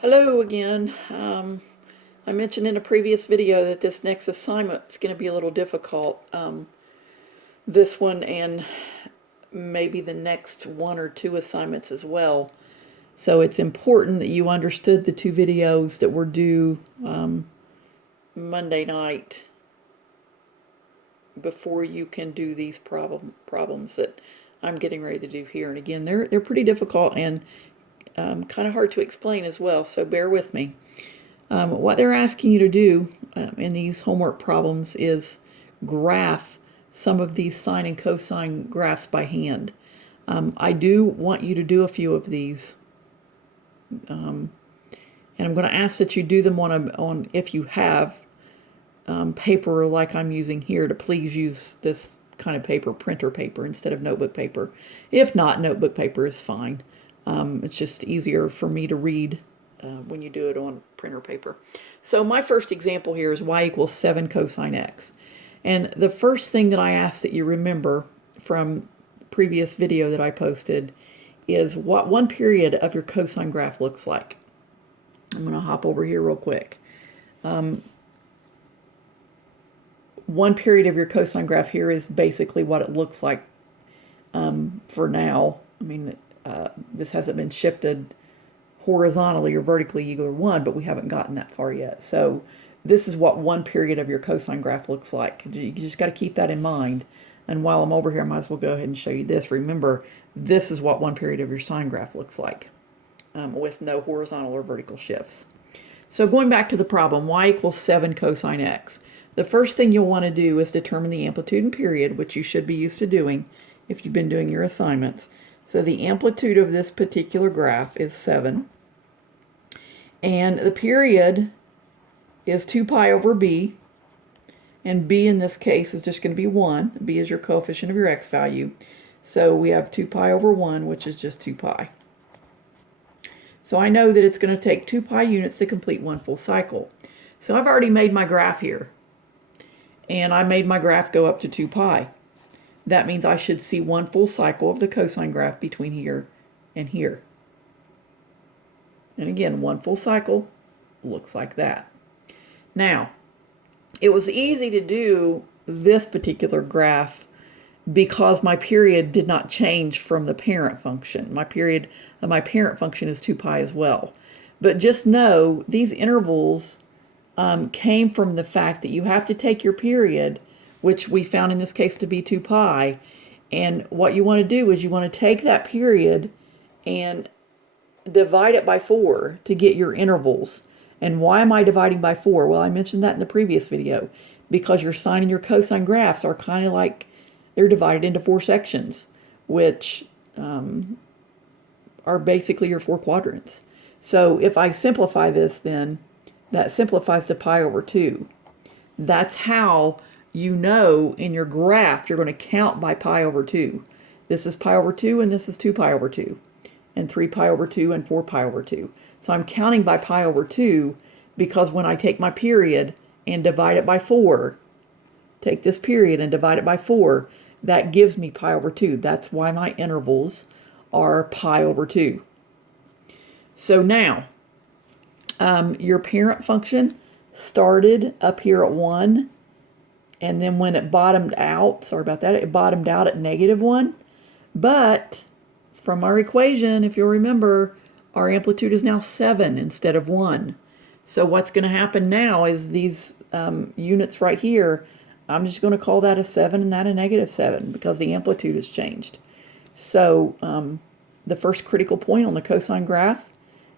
Hello again. I mentioned in a previous video that this next assignment is going to be a little difficult. This one and maybe the next one or two assignments as well. So it's important that you understood the two videos that were due Monday night before you can do these problems that I'm getting ready to do here. And again, they're pretty difficult and kind of hard to explain as well, so bear with me. What they're asking you to do in these homework problems is graph some of these sine and cosine graphs by hand. I do want you to do a few of these, and I'm going to ask that you do them on if you have paper like I'm using here, to please use this kind of paper, printer paper, instead of notebook paper. If not, notebook paper is fine. It's just easier for me to read when you do it on printer paper. So my first example here is y equals 7 cosine x. And the first thing that I ask that you remember from the previous video that I posted is what one period of your cosine graph looks like. I'm going to hop over here real quick. One period of your cosine graph here is basically what it looks like for now. I mean, this hasn't been shifted horizontally or vertically either one, but we haven't gotten that far yet. So this is what one period of your cosine graph looks like. You just got to keep that in mind. And while I'm over here, I might as well go ahead and show you this. Remember, this is what one period of your sine graph looks like with no horizontal or vertical shifts. So going back to the problem, y equals 7 cosine x. The first thing you'll want to do is determine the amplitude and period, which you should be used to doing if you've been doing your assignments. So the amplitude of this particular graph is 7. And the period is 2 pi over b. And b in this case is just going to be 1. B is your coefficient of your x value. So we have 2 pi over 1, which is just 2 pi. So I know that it's going to take 2 pi units to complete one full cycle. So I've already made my graph here. And I made my graph go up to 2 pi. That means I should see one full cycle of the cosine graph between here and here. And again, one full cycle looks like that. Now, it was easy to do this particular graph because my period did not change from the parent function. My period of my parent function is 2 pi as well. But just know these intervals came from the fact that you have to take your period, which we found in this case to be 2 pi, and what you want to do is you want to take that period and divide it by 4 to get your intervals. And why am I dividing by 4? Well, I mentioned that in the previous video, because your sine and your cosine graphs are kind of like they're divided into 4 sections, which are basically your 4 quadrants. So if I simplify this, then that simplifies to pi over 2. That's how you know in your graph you're going to count by pi over 2. This is pi over 2 and this is 2 pi over 2. And 3 pi over 2 and 4 pi over 2. So I'm counting by pi over 2 because when I take my period and divide it by 4, take this period and divide it by 4, that gives me pi over 2. That's why my intervals are pi over 2. So now, your parent function started up here at 1, and then when it bottomed out, sorry about that, it bottomed out at -1. But from our equation, if you'll remember, our amplitude is now 7 instead of 1. So what's going to happen now is these units right here, I'm just going to call that a 7 and that a -7 because the amplitude has changed. So the first critical point on the cosine graph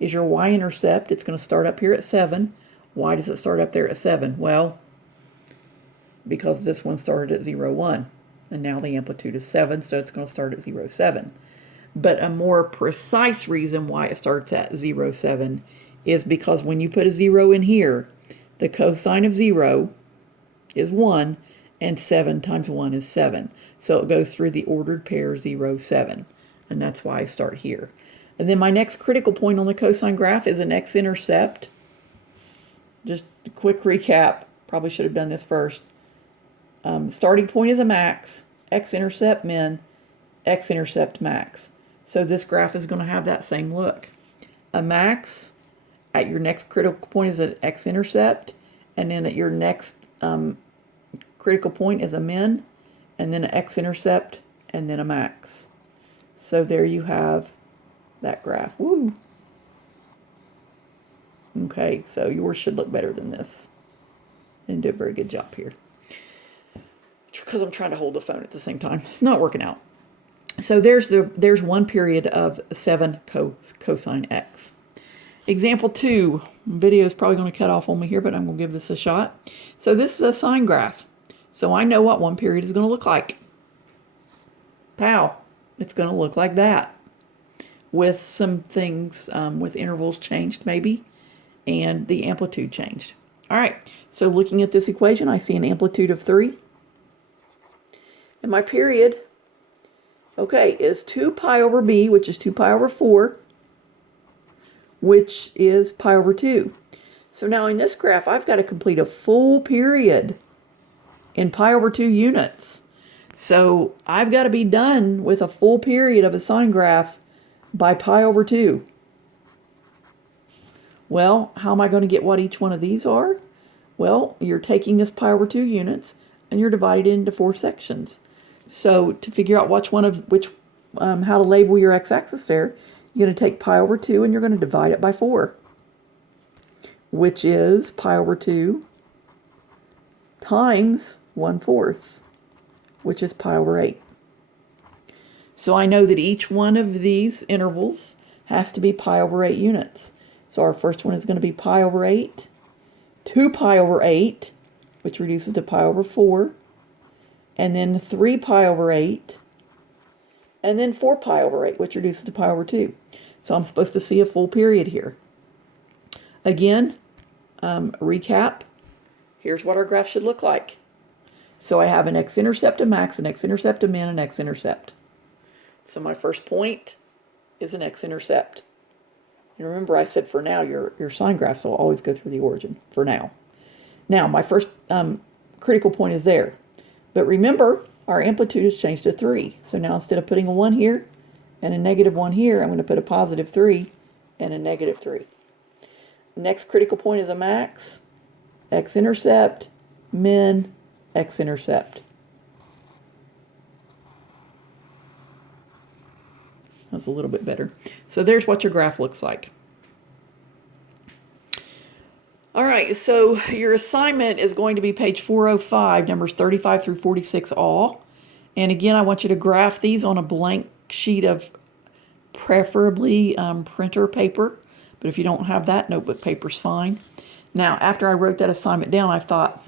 is your y-intercept. It's going to start up here at 7. Why does it start up there at 7? Well, because this one started at 0, 1. And now the amplitude is 7, so it's going to start at 0, 7. But a more precise reason why it starts at 0, 7 is because when you put a 0 in here, the cosine of 0 is 1, and 7 times 1 is 7. So it goes through the ordered pair 0, 7. And that's why I start here. And then my next critical point on the cosine graph is an x-intercept. Just a quick recap. Probably should have done this first. Starting point is a max, x-intercept min, x-intercept max. So this graph is going to have that same look. A max at your next critical point is an x-intercept, and then at your next critical point is a min, and then an x-intercept, and then a max. So there you have that graph. Woo! Okay, so yours should look better than this. Didn't do a very good job here. Because I'm trying to hold the phone at the same time. It's not working out. So there's one period of 7 cosine x. Example 2. Video is probably going to cut off on me here, but I'm going to give this a shot. So this is a sine graph. So I know what one period is going to look like. Pow! It's going to look like that. With some things, with intervals changed maybe, and the amplitude changed. All right, so looking at this equation, I see an amplitude of 3. And my period, okay, is 2 pi over b, which is 2 pi over 4, which is pi over 2. So now in this graph, I've got to complete a full period in pi over 2 units. So I've got to be done with a full period of a sine graph by pi over 2. Well, how am I going to get what each one of these are? Well, you're taking this pi over 2 units and you're dividing it into 4 sections. So to figure out how to label your x-axis there, you're going to take pi over 2 and you're going to divide it by 4, which is pi over 2 times 1/4, which is pi over 8. So I know that each one of these intervals has to be pi over 8 units. So our first one is going to be pi over 8, 2 pi over 8, which reduces to pi over 4, and then 3 pi over 8, and then 4 pi over 8, which reduces to pi over 2. So I'm supposed to see a full period here. Again, recap, here's what our graph should look like. So I have an x-intercept, a max, an x-intercept, a min, an x-intercept. So my first point is an x-intercept. And remember I said for now your sine graphs will always go through the origin, for now. Now my first critical point is there. But remember, our amplitude has changed to 3. So now instead of putting a 1 here and a -1 here, I'm going to put a positive 3 and a -3. Next critical point is a max, x-intercept, min, x-intercept. That's a little bit better. So there's what your graph looks like. All right, so your assignment is going to be page 405, numbers 35 through 46 all. And again, I want you to graph these on a blank sheet of preferably printer paper. But if you don't have that, notebook paper's fine. Now, after I wrote that assignment down, I thought,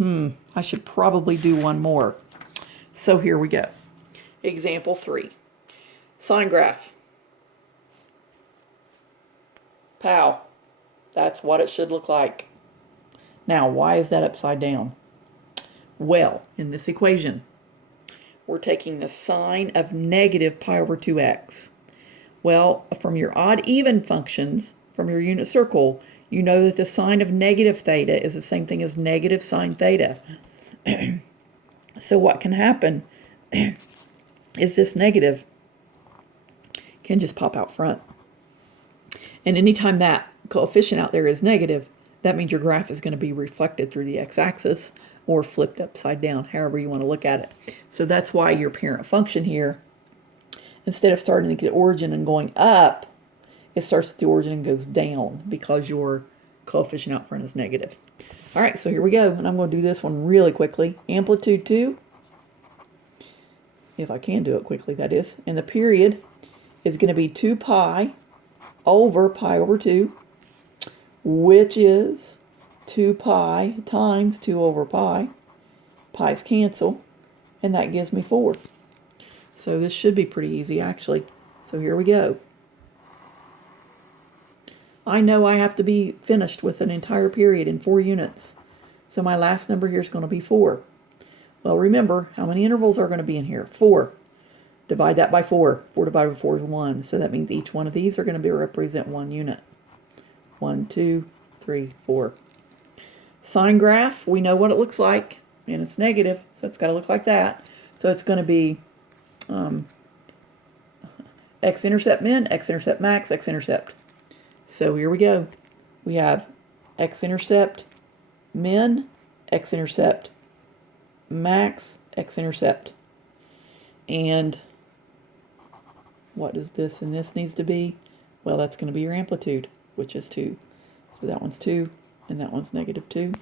I should probably do one more. So here we go. Example 3. Sine graph. Pow. That's what it should look like. Now, why is that upside down? Well, in this equation, we're taking the sine of negative pi over 2x. Well, from your odd-even functions, from your unit circle, you know that the sine of negative theta is the same thing as negative sine theta. So what can happen is this negative can just pop out front. And anytime that coefficient out there is negative, that means your graph is going to be reflected through the x-axis or flipped upside down, however you want to look at it. So that's why your parent function here, instead of starting at the origin and going up, it starts at the origin and goes down because your coefficient out front is negative. All right, so here we go. And I'm going to do this one really quickly. Amplitude 2, if I can do it quickly, that is. And the period is going to be 2 pi over pi over 2, which is 2 pi times 2 over pi. Pi's cancel, and that gives me 4. So this should be pretty easy, actually. So here we go. I know I have to be finished with an entire period in 4 units. So my last number here is going to be 4. Well, remember, how many intervals are going to be in here? 4. Divide that by 4. 4 divided by 4 is 1. So that means each one of these are going to represent 1 unit. 1, 2, 3, 4. Sine graph, we know what it looks like. And it's negative, so it's got to look like that. So it's going to be x-intercept min, x-intercept max, x-intercept. So here we go. We have x-intercept, min, x-intercept, max, x-intercept. And what is this and this needs to be? Well, that's going to be your amplitude, which is 2. So that one's 2, and that one's -2.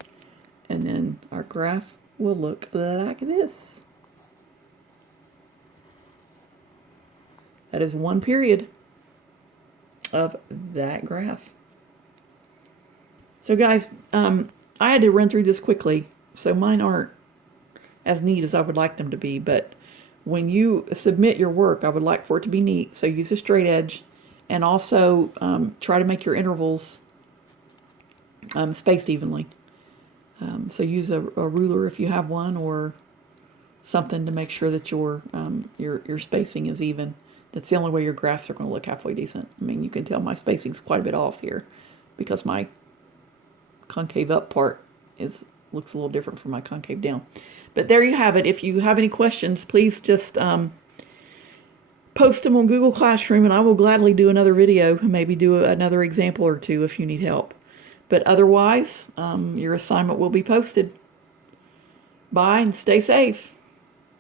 And then our graph will look like this. That is one period of that graph. So guys, I had to run through this quickly, so mine aren't as neat as I would like them to be, but when you submit your work, I would like for it to be neat, so use a straight edge, and also try to make your intervals spaced evenly. So use a ruler if you have one, or something to make sure that your spacing is even. That's the only way your graphs are going to look halfway decent. I mean, you can tell my spacing's quite a bit off here because my concave up part looks a little different from my concave down. But there you have it. If you have any questions, please just post them on Google Classroom, and I will gladly do another video, maybe do another example or two if you need help. But otherwise, your assignment will be posted. Bye, and stay safe.